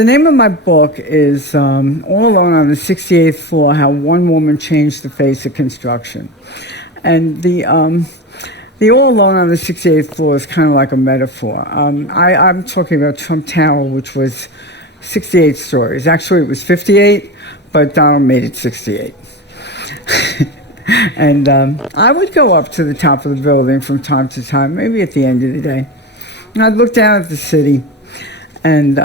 The name of my book is All Alone on the 68th Floor, How One Woman Changed the Face of Construction. And the All Alone on the 68th Floor is kind of like a metaphor. I'm talking about Trump Tower, which was 68 stories. Actually, it was 58, but Donald made it 68. And I would go up to the top of the building from time to time, maybe at the end of the day. And I'd look down at the city, and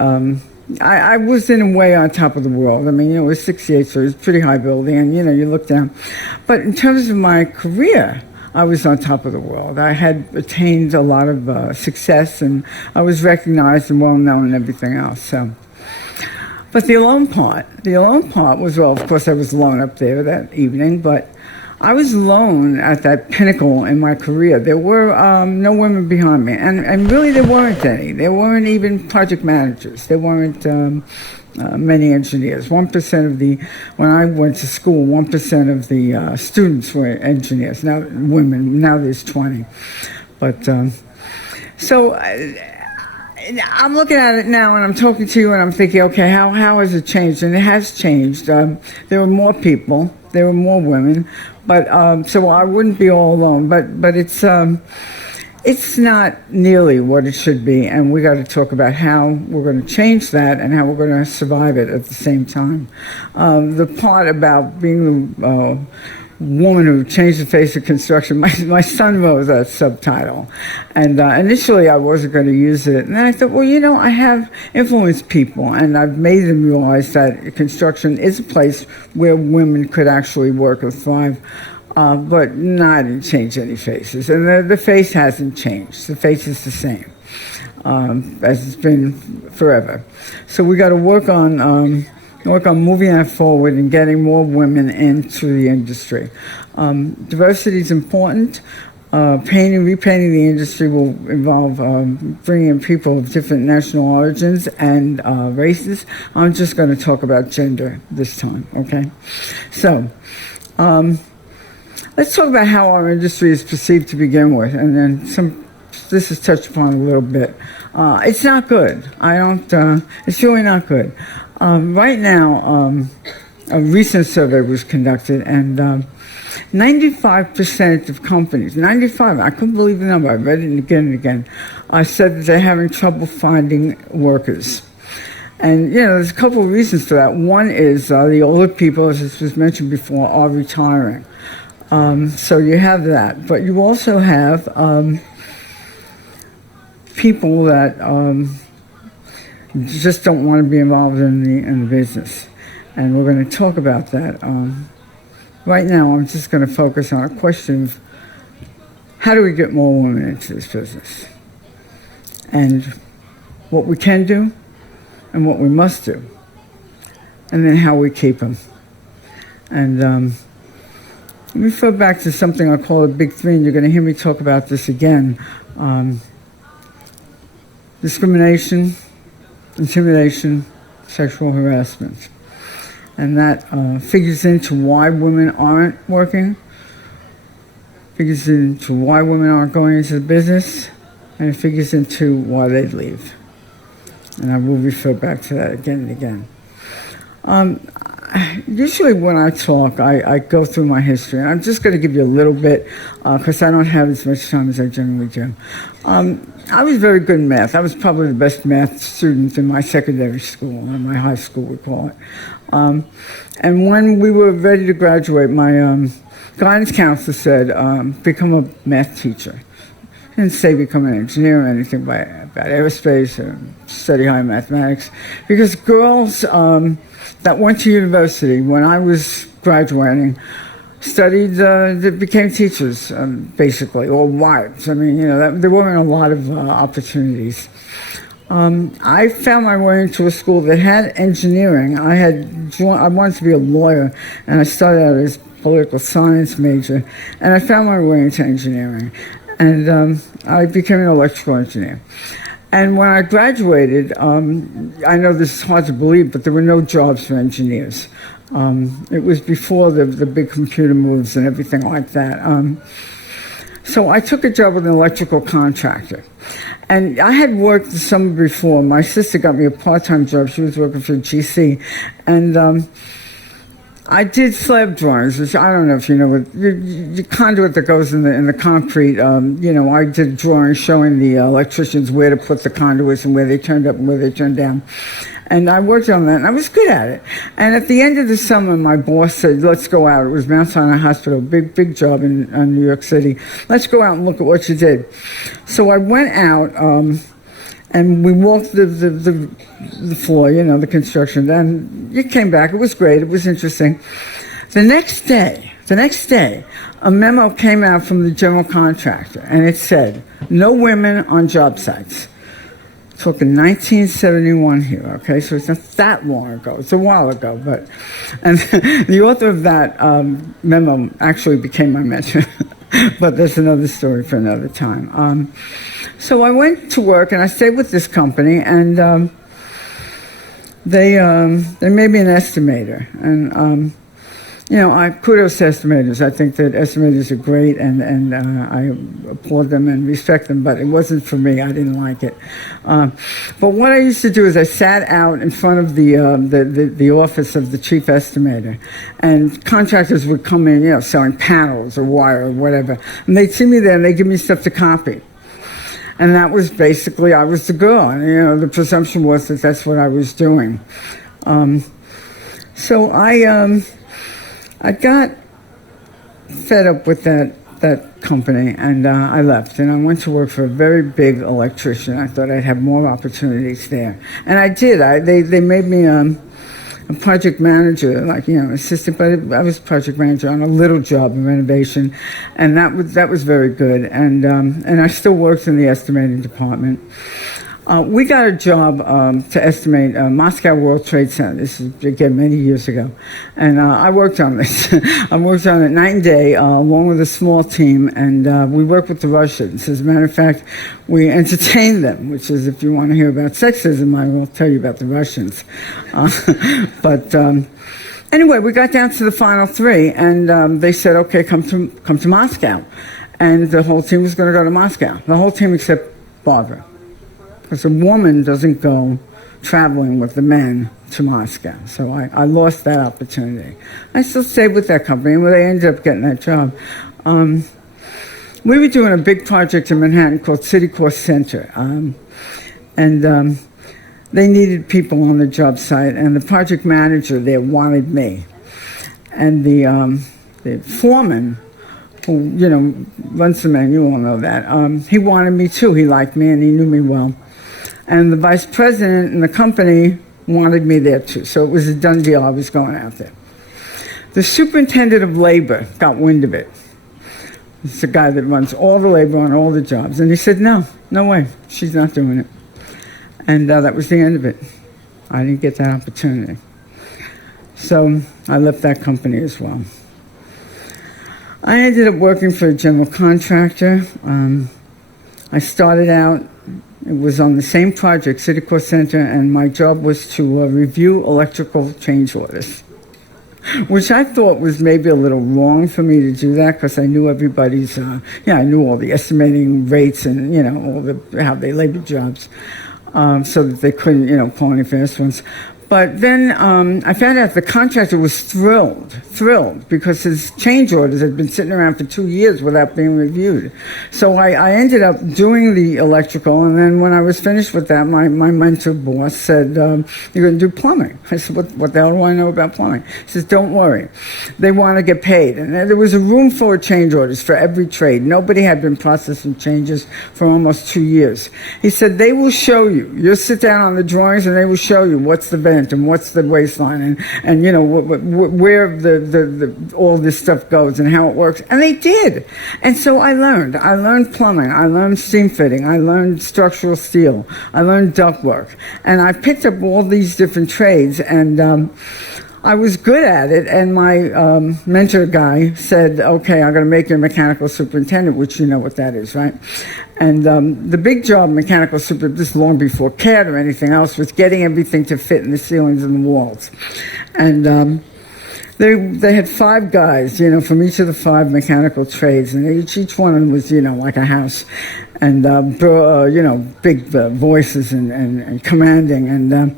I was in a way on top of the world. I mean, it was 68 stories, pretty high building, and you look down. But in terms of my career, I was on top of the world. I had attained a lot of success, and I was recognized and well known and everything else. So, but the alone part was, well, of course, I was alone up there that evening, but I was alone at that pinnacle in my career. There were no women behind me, and really there weren't any. There weren't even project managers. There weren't many engineers. 1% of when I went to school, 1% of the students were engineers. Now, women, now there's 20. But, so I'm looking at it now, and I'm talking to you, and I'm thinking, okay, how has it changed? And it has changed. There were more people. There were more women. But so I wouldn't be all alone. But it's not nearly what it should be, and we got to talk about how we're going to change that and how we're going to survive it at the same time. The part about being the woman who changed the face of construction, my son wrote that subtitle, and initially I wasn't going to use it, and then I thought, well, I have influenced people, and I've made them realize that construction is a place where women could actually work or thrive. But not change any faces. And the face hasn't changed. The face is the same as it's been forever. So we got to work on moving that forward and getting more women into the industry. Diversity is important. Repainting the industry will involve bringing in people of different national origins and races. I'm just going to talk about gender this time, okay? So, let's talk about how our industry is perceived to begin with, and then this is touched upon a little bit. It's not good. It's really not good. Right now, a recent survey was conducted, and 95% of companies, 95, I couldn't believe the number, I read it again and again, said that they're having trouble finding workers. And, there's a couple of reasons for that. One is the older people, as this was mentioned before, are retiring. So you have that, but you also have people that just don't want to be involved in the business, and we're going to talk about that. Right now, I'm just going to focus on a question of how do we get more women into this business, and what we can do, and what we must do, and then how we keep them. And let me refer back to something I call the Big Three, and you're going to hear me talk about this again. Discrimination, intimidation, sexual harassment. And that figures into why women aren't working, figures into why women aren't going into the business, and it figures into why they leave. And I will refer back to that again and again. Usually when I talk, I go through my history, and I'm just going to give you a little bit because I don't have as much time as I generally do. I was very good in math. I was probably the best math student in my secondary school, or my high school, we call it. And when we were ready to graduate, my guidance counselor said, become a math teacher. He didn't say become an engineer or anything about aerospace or study higher mathematics, because girls that went to university when I was graduating studied, they became teachers, basically, or wives. I mean, there weren't a lot of opportunities. I found my way into a school that had engineering. I wanted to be a lawyer, and I started out as a political science major, and I found my way into engineering. And I became an electrical engineer. And when I graduated, I know this is hard to believe, but there were no jobs for engineers. It was before the big computer moves and everything like that. So I took a job with an electrical contractor. And I had worked the summer before. My sister got me a part-time job. She was working for GC. And I did slab drawings, which I don't know if you know, the conduit that goes in the concrete. I did drawings showing the electricians where to put the conduits and where they turned up and where they turned down. And I worked on that, and I was good at it. And at the end of the summer, my boss said, let's go out. It was Mount Sinai Hospital, big job in New York City. Let's go out and look at what you did. So I went out, and we walked the floor, the construction. And it came back. It was great. It was interesting. The next day, a memo came out from the general contractor, and it said, no women on job sites. Talking 1971 here, okay? So it's not that long ago. It's a while ago, and the author of that memo actually became my mentor. But that's another story for another time. So I went to work, and I stayed with this company, and they made me an estimator. And I kudos to estimators. I think that estimators are great, and I applaud them and respect them, but it wasn't for me. I didn't like it. But what I used to do is I sat out in front of the office of the chief estimator, and contractors would come in, selling panels or wire or whatever, and they'd see me there, and they'd give me stuff to copy. And that was basically, I was the girl. And, the presumption was that that's what I was doing. So I got fed up with that company, and I left. And I went to work for a very big electrician. I thought I'd have more opportunities there. And I did. They made me a project manager, assistant, but I was project manager on a little job in renovation. And that was very good. And I still worked in the estimating department. We got a job to estimate Moscow World Trade Center. This is, again, many years ago. And I worked on this. I worked on it night and day, along with a small team, and we worked with the Russians. As a matter of fact, we entertained them, which is, if you want to hear about sexism, I will tell you about the Russians. Anyway, we got down to the final three, and they said, okay, come to Moscow. And the whole team was going to go to Moscow. The whole team except Barbara. Because a woman doesn't go traveling with the men to Moscow. So I lost that opportunity. I still stayed with that company, and I ended up getting that job. We were doing a big project in Manhattan called City Core Center. And they needed people on the job site, and the project manager there wanted me. And the foreman, who, runs the man, you all know that, he wanted me too. He liked me, and he knew me well. And the vice president in the company wanted me there too. So it was a done deal. I was going out there. The superintendent of labor got wind of it. It's the guy that runs all the labor on all the jobs. And he said, no way. She's not doing it. And that was the end of it. I didn't get that opportunity. So I left that company as well. I ended up working for a general contractor. I started out, it was on the same project, City Core Center, and my job was to review electrical change orders, which I thought was maybe a little wrong for me to do that because I knew everybody's, I knew all the estimating rates and, how they labeled jobs, so that they couldn't, call any fast ones. But then I found out the contractor was thrilled, because his change orders had been sitting around for 2 years without being reviewed. So I ended up doing the electrical, and then when I was finished with that, my mentor boss said, you're going to do plumbing. I said, what the hell do I know about plumbing? He says, don't worry. They want to get paid. And there was a room full of change orders for every trade. Nobody had been processing changes for almost 2 years. He said, they will show you. You'll sit down on the drawings, and they will show you what's the vent and what's the waistline and where the all this stuff goes and how it works. And they did. And so I learned plumbing, I learned steam fitting, I learned structural steel, I learned ductwork, and I picked up all these different trades, and I was good at it. And my mentor guy said, okay, I'm going to make you a mechanical superintendent, which you know what that is, right? And the big job mechanical superintendent, this long before CAD or anything else, was getting everything to fit in the ceilings and the walls. And They had 5 guys, from each of the 5 mechanical trades, and each one of them was, like a house, and big voices and commanding, and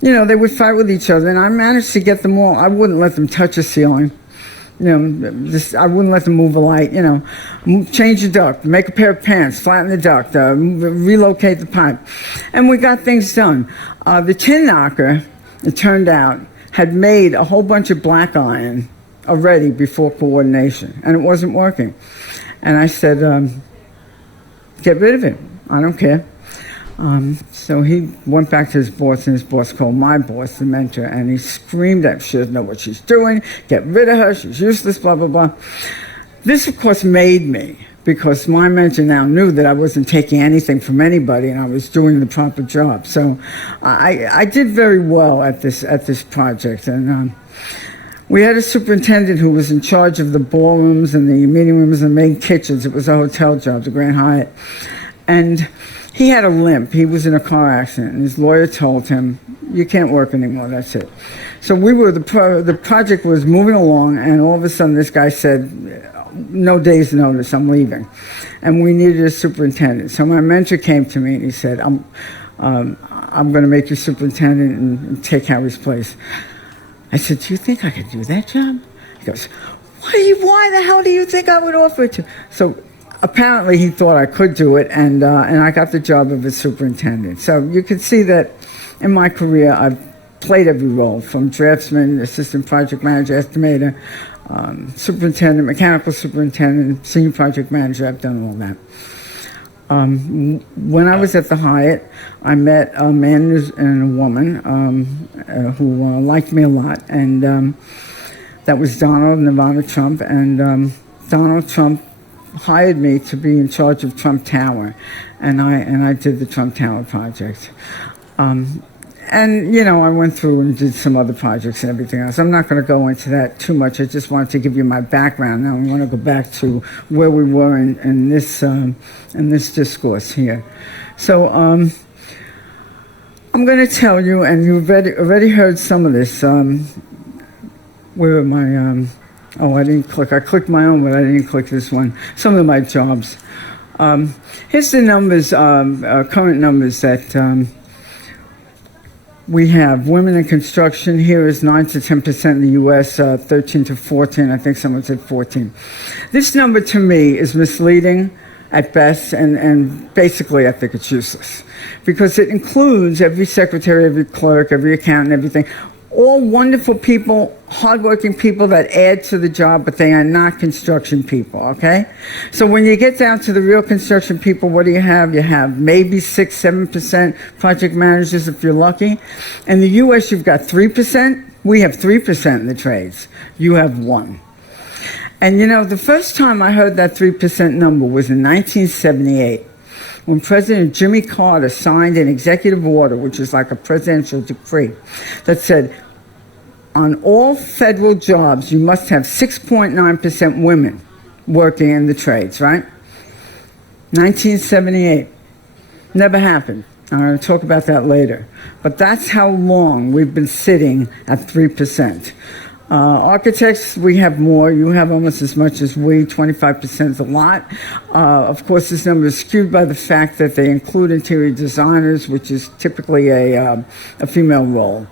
they would fight with each other, and I managed to get them all. I wouldn't let them touch a ceiling. I wouldn't let them move a light, change the duct, make a pair of pants, flatten the duct, relocate the pipe. And we got things done. The tin knocker, it turned out, had made a whole bunch of black iron already before coordination, and it wasn't working. And I said, get rid of it. I don't care. So he went back to his boss, and his boss called my boss, the mentor, and he screamed at her, she doesn't know what she's doing, get rid of her, she's useless, blah, blah, blah. This, of course, made me, because my mentor now knew that I wasn't taking anything from anybody and I was doing the proper job. So I did very well at this project. And we had a superintendent who was in charge of the ballrooms and the meeting rooms and the main kitchens. It was a hotel job, the Grand Hyatt. And he had a limp. He was in a car accident, and his lawyer told him, you can't work anymore, that's it. So the project was moving along, and all of a sudden this guy said, no day's notice, I'm leaving. And we needed a superintendent. So my mentor came to me and he said, I'm going to make you superintendent and take Harry's place. I said, do you think I could do that job? He goes, why the hell do you think I would offer it to? So apparently he thought I could do it, and I got the job of a superintendent. So you can see that in my career I've played every role, from draftsman, assistant project manager, estimator, superintendent, mechanical superintendent, senior project manager. I've done all that. When I was at the Hyatt, I met a man and a woman who liked me a lot, and that was Donald and Ivana Trump, and Donald Trump hired me to be in charge of Trump Tower, and I did the Trump Tower project. And, I went through and did some other projects and everything else. I'm not going to go into that too much. I just wanted to give you my background. Now I want to go back to where we were in this discourse here. So I'm going to tell you, and you've already heard some of this. Where are my... I didn't click. I clicked my own, but I didn't click this one. Some of my jobs. Here's the numbers, current numbers that we have. Women in construction, here is 9 to 10% in the U.S., 13 to 14. I think someone said 14. This number to me is misleading at best, and basically I think it's useless, because it includes every secretary, every clerk, every accountant, everything. All wonderful people, hardworking people that add to the job, but they are not construction people, okay? So when you get down to the real construction people, what do you have? You have maybe 6, 7% project managers if you're lucky. In the U.S., you've got 3%. We have 3% in the trades. You have 1. And the first time I heard that 3% number was in 1978. When President Jimmy Carter signed an executive order, which is like a presidential decree, that said, on all federal jobs, you must have 6.9% women working in the trades, right? 1978. Never happened. I'm going to talk about that later. But that's how long we've been sitting at 3%. Architects, we have more. You have almost as much as we. 25% is a lot. Of course, this number is skewed by the fact that they include interior designers, which is typically a female role.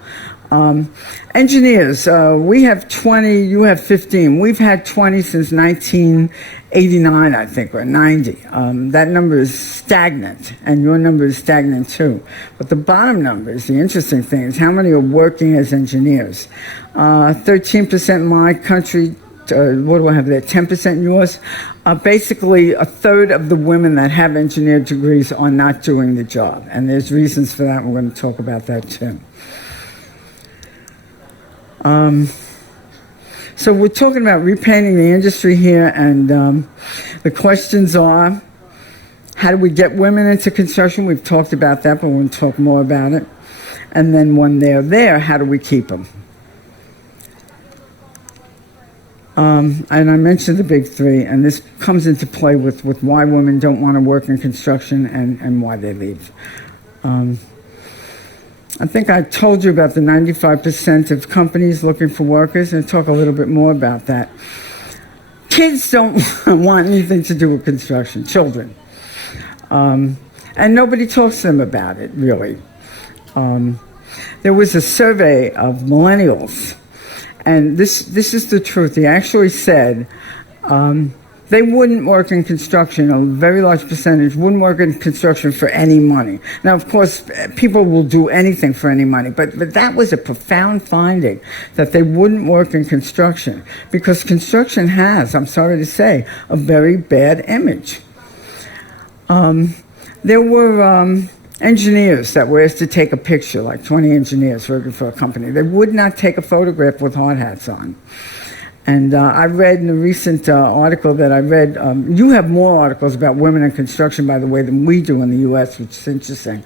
Engineers, we have 20, you have 15. We've had 20 since 1989, I think, or 90. That number is stagnant, and your number is stagnant too. But the bottom number is the interesting thing, is how many are working as engineers. 13% in my country. What do I have there? 10% in yours. Basically, a third of the women that have engineer degrees are not doing the job, and there's reasons for that. We're going to talk about that too. So we're talking about repainting the industry here, and the questions are, how do we get women into construction? We've talked about that, but we're going to talk more about it. And then when they're there, how do we keep them? And I mentioned the big 3, and this comes into play with why women don't want to work in construction and why they leave. I think I told you about the 95% of companies looking for workers, and talk a little bit more about that. Kids don't want anything to do with construction, children. And nobody talks to them about it, really. There was a survey of millennials, and this is the truth. They actually said they wouldn't work in construction. A very large percentage wouldn't work in construction for any money. Now, of course, people will do anything for any money, but that was a profound finding, that they wouldn't work in construction, because construction has, I'm sorry to say, a very bad image. There were engineers that were asked to take a picture, like 20 engineers working for a company. They would not take a photograph with hard hats on. And I read in a recent article that I read, you have more articles about women in construction, by the way, than we do in the U.S., which is interesting,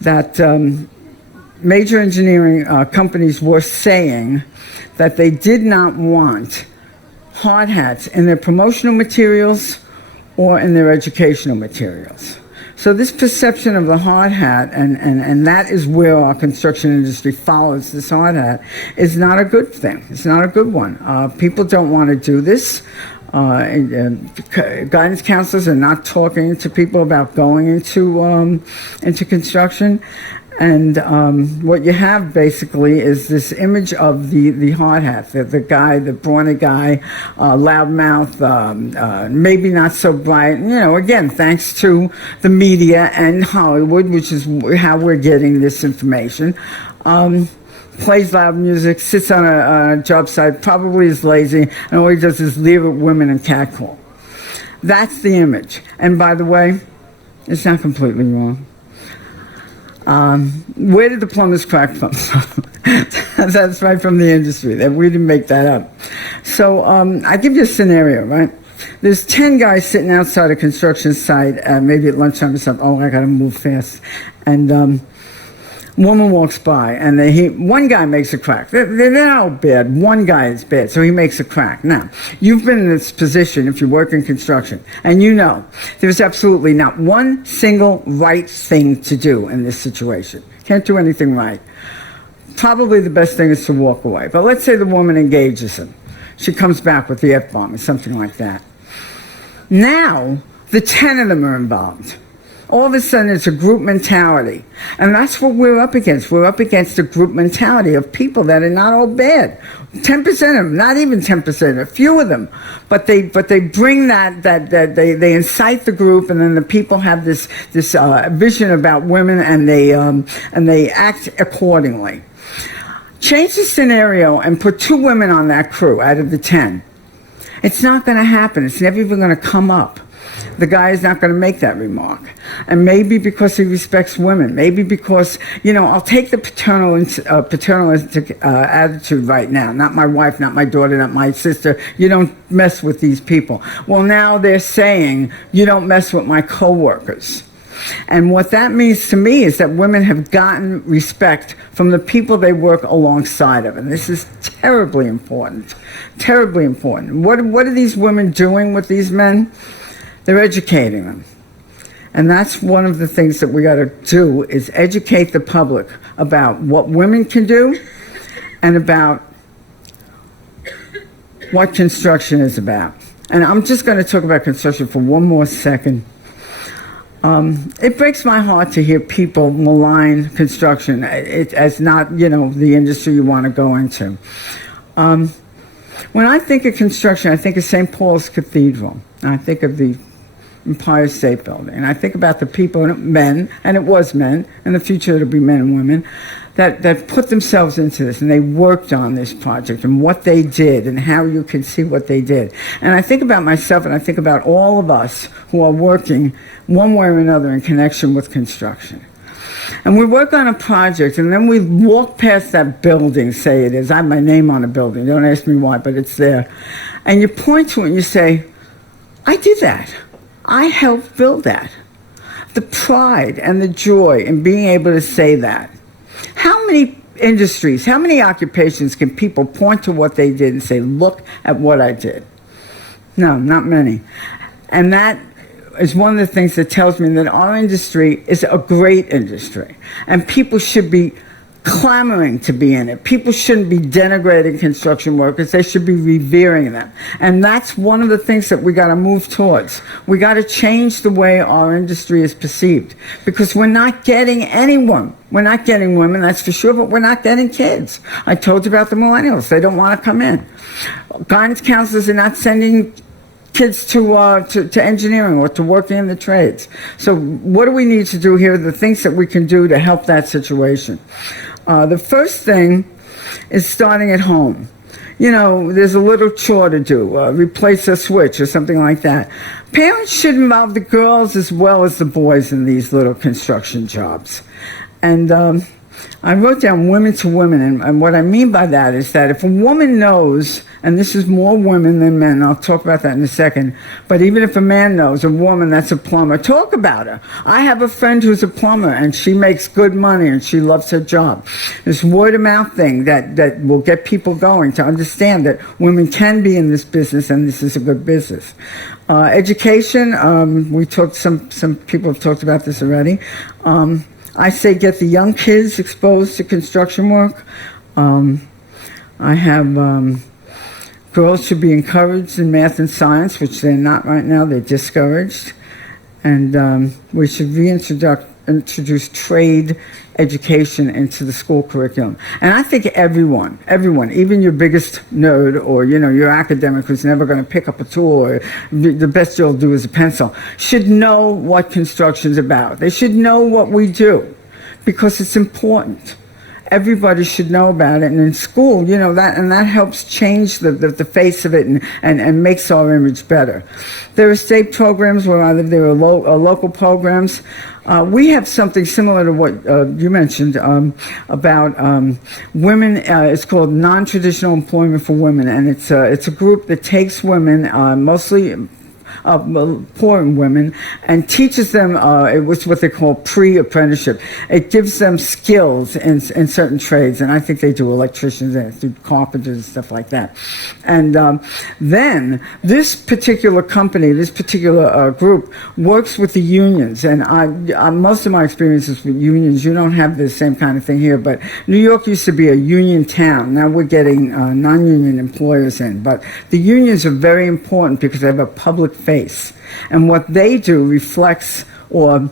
that major engineering companies were saying that they did not want hard hats in their promotional materials or in their educational materials. So this perception of the hard hat, and that is where our construction industry follows this hard hat, is not a good thing. It's not a good one. People don't want to do this. Guidance counselors are not talking to people about going into construction. And what you have basically is this image of the hard hat, the guy, the brawny guy, loudmouth, maybe not so bright. You know, again, thanks to the media and Hollywood, which is how we're getting this information. Plays loud music, sits on a job site, probably is lazy, and all he does is leer at women and catcall. That's the image. And by the way, it's not completely wrong. Where did the plumbers crack from? That's right from the industry. We didn't make that up. So I give you a scenario, right? There's 10 guys sitting outside a construction site, maybe at lunchtime or something. Oh, I got to move fast. And woman walks by, and one guy makes a crack. They're not all bad. One guy is bad, so he makes a crack. Now, you've been in this position if you work in construction, and you know there's absolutely not one single right thing to do in this situation. Can't do anything right. Probably the best thing is to walk away. But let's say the woman engages him. She comes back with the F-bomb or something like that. Now, the 10 of them are involved. All of a sudden, it's a group mentality. And that's what we're up against. We're up against a group mentality of people that are not all bad. 10% of them, not even 10%, a few of them. But they bring they incite the group, and then the people have this vision about women, and they act accordingly. Change the scenario and put 2 women on that crew out of the 10. It's not going to happen. It's never even going to come up. The guy is not going to make that remark. And maybe because he respects women. Maybe because, I'll take the paternalistic attitude right now. Not my wife, not my daughter, not my sister. You don't mess with these people. Well, now they're saying, you don't mess with my coworkers. And what that means to me is that women have gotten respect from the people they work alongside of. And this is terribly important. Terribly important. What are these women doing with these men? They're educating them. And that's one of the things that we got to do, is educate the public about what women can do and about what construction is about. And I'm just going to talk about construction for one more second. It breaks my heart to hear people malign construction as not, the industry you want to go into. When I think of construction, I think of St. Paul's Cathedral. I think of the Empire State Building. And I think about the people, men, and it was men, in the future it'll be men and women, that put themselves into this, and they worked on this project, and what they did, and how you can see what they did. And I think about myself, and I think about all of us who are working one way or another in connection with construction. And we work on a project, and then we walk past that building, say it is. I have my name on a building. Don't ask me why, but it's there. And you point to it and you say, I did that. I helped build that. The pride and the joy in being able to say that. How many industries, how many occupations can people point to what they did and say, look at what I did? No, not many. And that is one of the things that tells me that our industry is a great industry, and people should be clamoring to be in it. People shouldn't be denigrating construction workers. They should be revering them. And that's one of the things that we got to move towards. We got to change the way our industry is perceived, because we're not getting anyone. We're not getting women, that's for sure, but we're not getting kids. I told you about the millennials. They don't want to come in. Guidance counselors are not sending kids to engineering or to working in the trades. So what do we need to do here? The things that we can do to help that situation. The first thing is starting at home. You know, there's a little chore to do, replace a switch or something like that. Parents should involve the girls as well as the boys in these little construction jobs. And I wrote down women to women, and what I mean by that is that if a woman knows, and this is more women than men, I'll talk about that in a second, but even if a man knows a woman that's a plumber, talk about her. I have a friend who's a plumber, and she makes good money, and she loves her job. This word of mouth thing that will get people going to understand that women can be in this business, and this is a good business. Education, we talked, some people have talked about this already. I say get the young kids exposed to construction work. I have girls should be encouraged in math and science, which they're not right now. They're discouraged. And we should introduce trade education into the school curriculum. And I think everyone, even your biggest nerd or, you know, your academic who's never going to pick up a tool or the best you'll do is a pencil, should know what construction's about. They should know what we do because it's important. Everybody should know about it, and in school, you know, that helps change the face of it and makes our image better. There are state programs where I live. There are local programs. We have something similar to what you mentioned about women. It's called Non-Traditional Employment for Women, and it's a group that takes women, mostly poor women, and teaches them, it was what they call pre-apprenticeship. It gives them skills in certain trades, and I think they do electricians and do carpenters and stuff like that. And then this particular company, this particular group works with the unions, and most of my experiences with unions, you don't have the same kind of thing here, but New York used to be a union town. Now we're getting non-union employers in, but the unions are very important because they have a public face, and what they do reflects or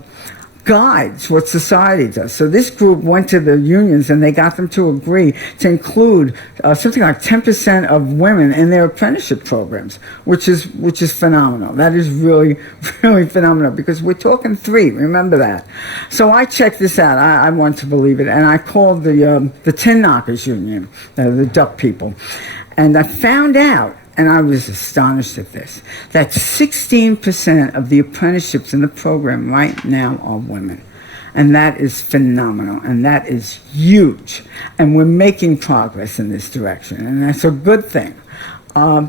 guides what society does. So this group went to the unions and they got them to agree to include something like 10% of women in their apprenticeship programs, which is phenomenal. That is really, really phenomenal because we're talking 3, remember that. So I checked this out. I want to believe it, and I called the Tin Knockers Union, the duck people, and I found out, and I was astonished at this, that 16% of the apprenticeships in the program right now are women. And that is phenomenal, and that is huge. And we're making progress in this direction, and that's a good thing.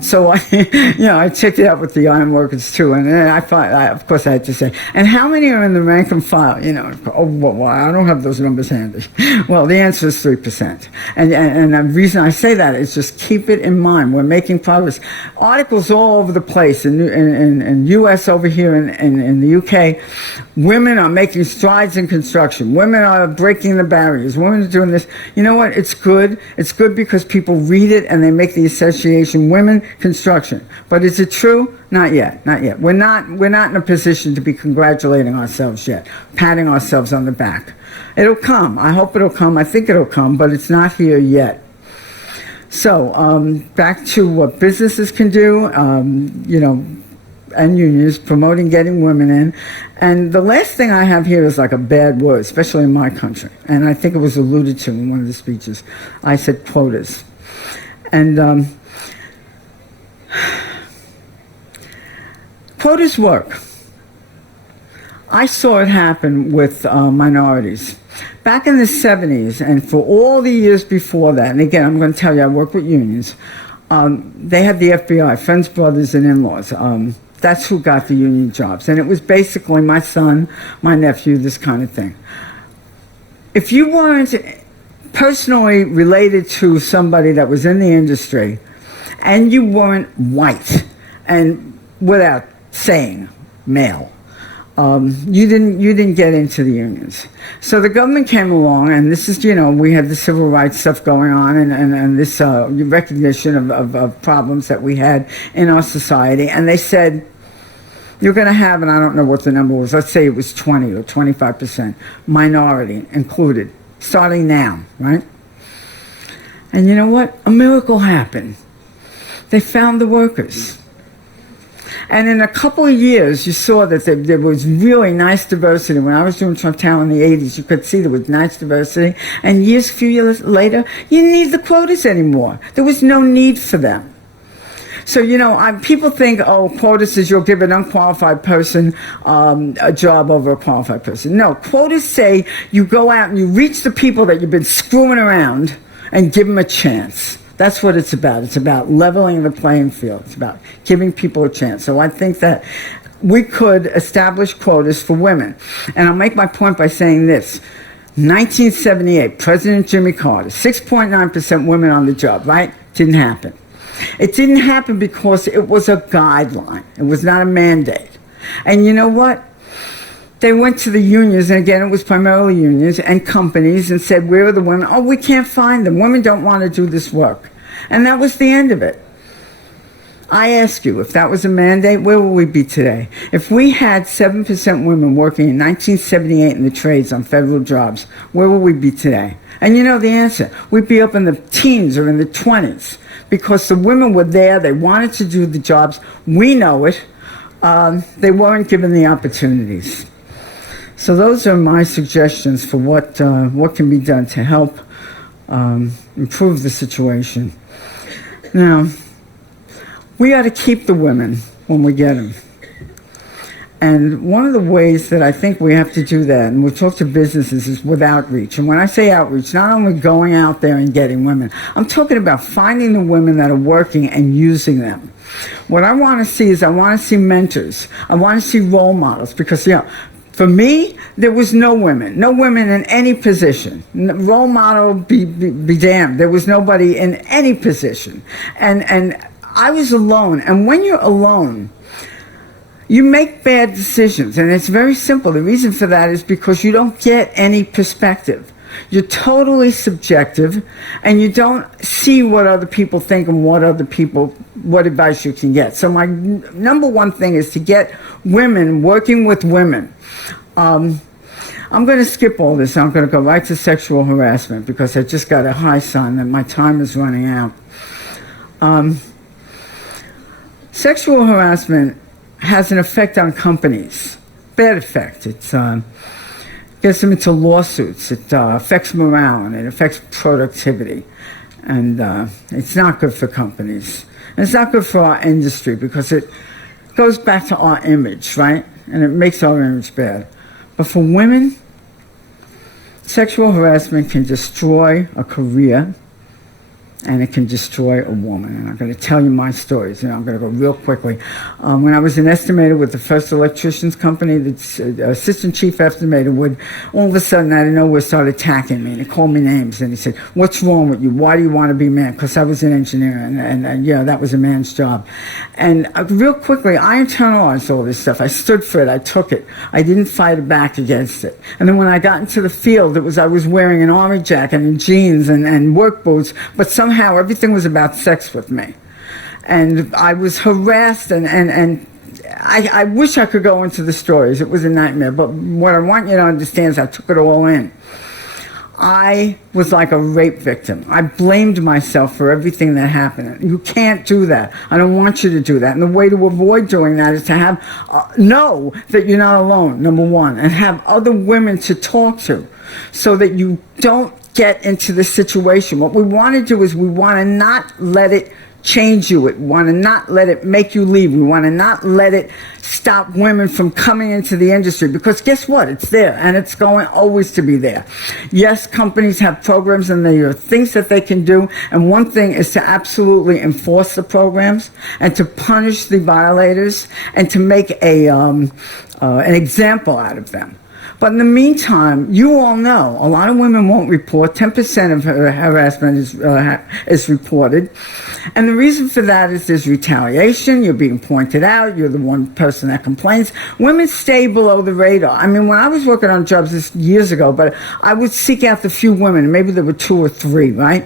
So I checked it out with the iron workers too, and then of course I had to say, and how many are in the rank and file? You know, well, I don't have those numbers handy. Well, the answer is 3%, and the reason I say that is just keep it in mind. We're making progress. Articles all over the place in U.S. over here in the U.K. Women are making strides in construction. Women are breaking the barriers. Women are doing this. You know what? It's good. It's good because people read it and they make the association. Women construction. But is it true? Not yet. Not yet. We're not in a position to be congratulating ourselves yet, patting ourselves on the back. It'll come. I hope it'll come. I think it'll come, but it's not here yet. So back to what businesses can do, and unions, promoting getting women in. And the last thing I have here is like a bad word, especially in my country. And I think it was alluded to in one of the speeches. I said quotas. And quotas work. I saw it happen with minorities. Back in the 70s, and for all the years before that, and again, I'm going to tell you, I work with unions, they had the FBI, friends, brothers, and in-laws. That's who got the union jobs. And it was basically my son, my nephew, this kind of thing. If you weren't personally related to somebody that was in the industry, and you weren't white, and without saying male, you didn't get into the unions. So the government came along, and this is, we had the civil rights stuff going on, and this recognition of problems that we had in our society. And they said, you're going to have, and I don't know what the number was, let's say it was 20 or 25% minority included, starting now, right? And you know what? A miracle happened. They found the workers. And in a couple of years, you saw that there was really nice diversity. When I was doing Trump Town in the 80s, you could see there was nice diversity. And a few years later, you didn't need the quotas anymore. There was no need for them. So, people think, quotas is you'll give an unqualified person a job over a qualified person. No, quotas say you go out and you reach the people that you've been screwing around and give them a chance. That's what it's about. It's about leveling the playing field. It's about giving people a chance. So I think that we could establish quotas for women. And I'll make my point by saying this. 1978, President Jimmy Carter, 6.9% women on the job, right? Didn't happen. It didn't happen because it was a guideline. It was not a mandate. And you know what? They went to the unions, and again, it was primarily unions and companies, and said, where are the women? Oh, we can't find them. Women don't want to do this work. And that was the end of it. I ask you, if that was a mandate, where would we be today? If we had 7% women working in 1978 in the trades on federal jobs, where would we be today? And you know the answer. We'd be up in the teens or in the 20s because the women were there. They wanted to do the jobs. We know it. They weren't given the opportunities. So those are my suggestions for what can be done to help improve the situation. Now, we ought to keep the women when we get them. And one of the ways that I think we have to do that, and we'll talk to businesses, is with outreach. And when I say outreach, not only going out there and getting women, I'm talking about finding the women that are working and using them. What I want to see is I want to see mentors. I want to see role models because, for me, there was no women in any position. Role model, be damned. There was nobody in any position. And I was alone. And when you're alone, you make bad decisions. And it's very simple. The reason for that is because you don't get any perspective. You're totally subjective, and you don't see what other people think and what advice you can get. So my number one thing is to get women working with women. I'm going to skip all this. I'm going to go right to sexual harassment because I just got a high sign that my time is running out. Sexual harassment has an effect on companies. Bad effect. It gets them into lawsuits. It affects morale, and it affects productivity. And it's not good for companies. And it's not good for our industry because it goes back to our image, right? And it makes our image bad. But for women, sexual harassment can destroy a career, and it can destroy a woman. And I'm going to tell you my stories, and I'm going to go real quickly. When I was an estimator with the first electricians company, the assistant chief estimator would, all of a sudden, out of nowhere, start attacking me. And he called me names, and he said, what's wrong with you? Why do you want to be a man? Because I was an engineer, and that was a man's job. And real quickly, I internalized all this stuff. I stood for it. I took it. I didn't fight back against it. And then when I got into the field, I was wearing an army jacket and jeans and work boots, but somehow everything was about sex with me. And I was harassed, and I wish I could go into the stories. It was a nightmare. But what I want you to understand is I took it all in. I was like a rape victim. I blamed myself for everything that happened. You can't do that. I don't want you to do that. And the way to avoid doing that is to have, know that you're not alone, number one, and have other women to talk to so that you don't get into the situation. What we want to do is we want to not let it change you. We want to not let it make you leave. We want to not let it stop women from coming into the industry because guess what? It's there and it's going always to be there. Yes, companies have programs and there are things that they can do, and one thing is to absolutely enforce the programs and to punish the violators and to make an example out of them. But in the meantime, you all know a lot of women won't report. 10% of harassment is reported. And the reason for that is there's retaliation. You're being pointed out. You're the one person that complains. Women stay below the radar. I mean, when I was working on jobs this years ago, but I would seek out the few women, maybe there were 2 or 3, right?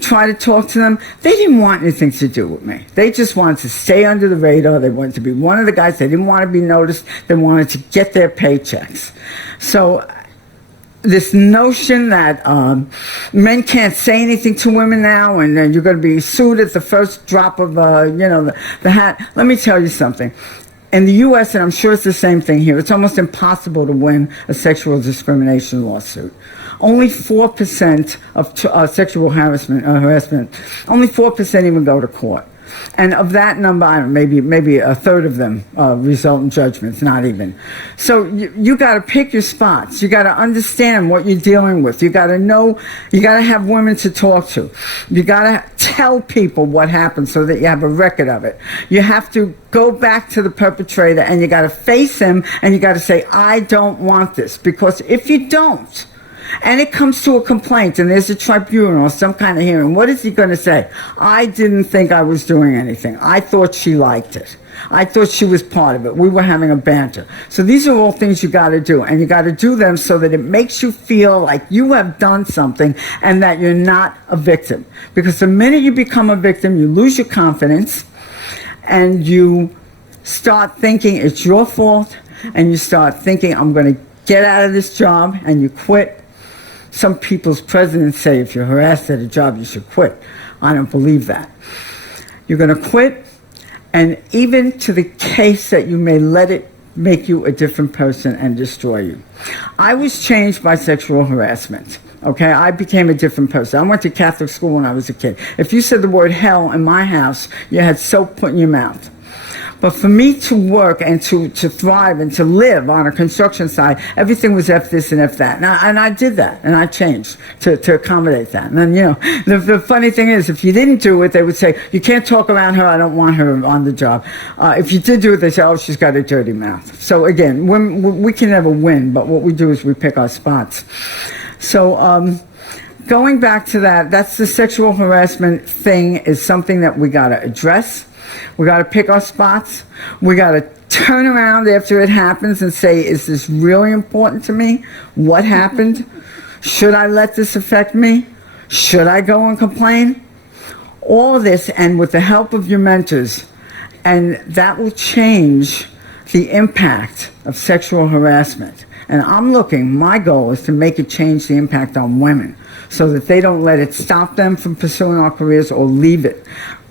Try to talk to them. They didn't want anything to do with me. They just wanted to stay under the radar. They wanted to be one of the guys. They didn't want to be noticed. They wanted to get their paychecks. So this notion that men can't say anything to women now, and you're going to be sued at the first drop of the hat. Let me tell you something. In the U.S., and I'm sure it's the same thing here, it's almost impossible to win a sexual discrimination lawsuit. Only 4% of sexual harassment, only 4% even go to court. And of that number, I don't know, maybe a third of them result in judgments, not even. So you got to pick your spots. You got to understand what you're dealing with. You got to know, you got to have women to talk to. You got to tell people what happened so that you have a record of it. You have to go back to the perpetrator and you got to face him and you got to say, I don't want this. Because if you don't, and it comes to a complaint and there's a tribunal or some kind of hearing, what is he going to say? I didn't think I was doing anything. I thought she liked it. I thought she was part of it. We were having a banter. So these are all things you got to do, and you got to do them so that it makes you feel like you have done something and that you're not a victim. Because the minute you become a victim, you lose your confidence and you start thinking it's your fault, and you start thinking I'm going to get out of this job, and you quit. Some people's presidents say if you're harassed at a job, you should quit. I don't believe that. You're going to quit, and even to the case that you may let it make you a different person and destroy you. I was changed by sexual harassment. Okay, I became a different person. I went to Catholic school when I was a kid. If you said the word hell in my house, you had soap put in your mouth. But for me to work and to thrive and to live on a construction site, everything was F this and F that. And I did that, and I changed to accommodate that. And then, the funny thing is, if you didn't do it, they would say, you can't talk around her, I don't want her on the job. If you did do it, they say, oh, she's got a dirty mouth. So again, we can never win, but what we do is we pick our spots. So going back to that's the sexual harassment thing is something that we got to address. We got to pick our spots. We got to turn around after it happens and say, is this really important to me? What happened? Should I let this affect me? Should I go and complain? All of this, and with the help of your mentors, and that will change the impact of sexual harassment. And my goal is to make it change the impact on women so that they don't let it stop them from pursuing our careers or leave it.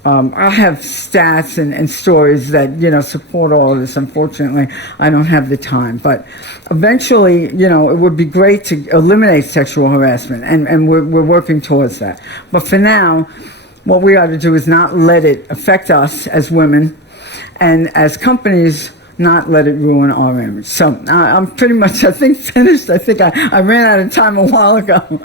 I have stats and stories that, support all of this. Unfortunately, I don't have the time. But eventually, it would be great to eliminate sexual harassment, and we're working towards that. But for now, what we ought to do is not let it affect us as women, and as companies, not let it ruin our image. So I'm pretty much, I think, finished. I think I ran out of time a while ago.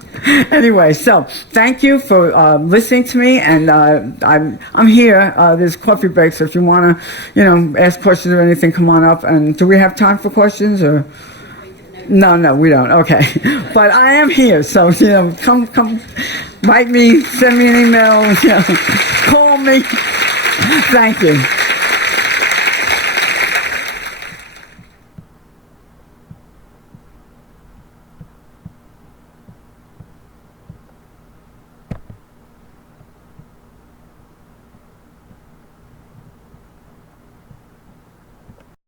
Anyway, so thank you for listening to me, and I'm here. There's coffee breaks, so if you want to, ask questions or anything, come on up. And do we have time for questions or? No, we don't. Okay, but I am here, so come, write me, send me an email, call me. Thank you.